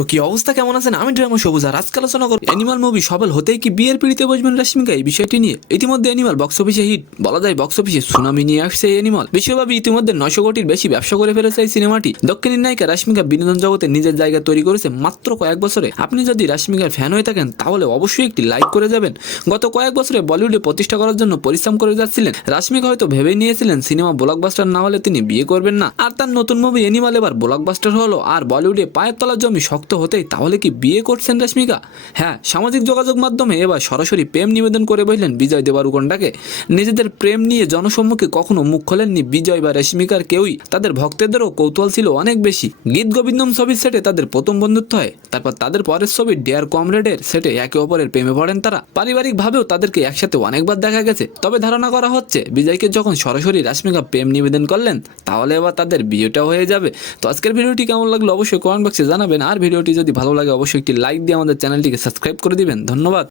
তো কি অবস্থা, কেমন আছেন? আমি ড্রামা সবুজ, আর আজকে আলোচনা করব অ্যানিমাল মুভি সফল হতেই কি বিয়ের পিড়িতে বসবেন রাশ্মিকা, এই বিষয়টি নিয়ে। ইতিমধ্যে অ্যানিমাল বক্স অফিসে হিট, বলা যায় বক্স অফিসে সুনামি নিয়ে আসছে অ্যানিমাল। বিশ্বব্যাপী ইতিমধ্যে 900 কোটির বেশি ব্যবসা করে ফেলেছে এই সিনেমাটি। দক্ষিণের নায়িকা রাশ্মিকা বিনোদন জগতে নিজের জায়গা তৈরি করেছে মাত্র কয়েক বছরে। আপনি যদি রাশ্মিকার ফ্যান হয়ে থাকেন তাহলে অবশ্যই একটি লাইক করে যাবেন। গত কয়েক বছরে বলিউডে প্রতিষ্ঠা করার জন্য পরিশ্রম করে যাচ্ছিলেন রাশ্মিকা। হয়তো ভেবেই নিয়েছিলেন সিনেমা ব্লকবাস্টার না হলে তিনি বিয়ে করবেন না, আর তার নতুন মুভি অ্যানিমাল এবার ব্লকবাস্টার হলো। আর বলিউডে পায়ের তলার জমি শক্ত হতেই তাহলে কি বিয়ে করছেন রাশ্মিকা? হ্যাঁ, সামাজিক যোগাযোগ মাধ্যমে এবার সরাসরি প্রেম নিবেদন করে বসলেন বিজয় দেবরকোন্ডাকে। নিজেদের প্রেম নিয়ে জনসম্মুখে কখনো মুখ খোলেননি বিজয় বা রাশ্মিকার কেউই। তাদের ভক্তদেরও কৌতূহল ছিল অনেক বেশি। গীত গোবিন্দম ছবির সেটে তাদের প্রথম বন্ধুত্ব হয়, তারপর তাদের পরের ছবি ডেয়ার কমরেডের সেটে একে অপরের প্রেমে পড়েন তারা। পারিবারিকভাবেও তাদেরকে একসাথে অনেকবার দেখা গেছে। তবে ধারণা করা হচ্ছে বিজয়কে যখন সরাসরি রাশ্মিকা প্রেম নিবেদন করলেন তাহলে এবার তাদের বিয়েটা হয়ে যাবে। তো আজকের ভিডিওটি কেমন লাগলো অবশ্যই কমেন্ট বক্সে জানাবেন, আর ভিডিওটি যদি ভালো লাগে অবশ্যই একটি লাইক দিয়ে আমাদের চ্যানেলটিকে সাবস্ক্রাইব করে দিবেন। ধন্যবাদ।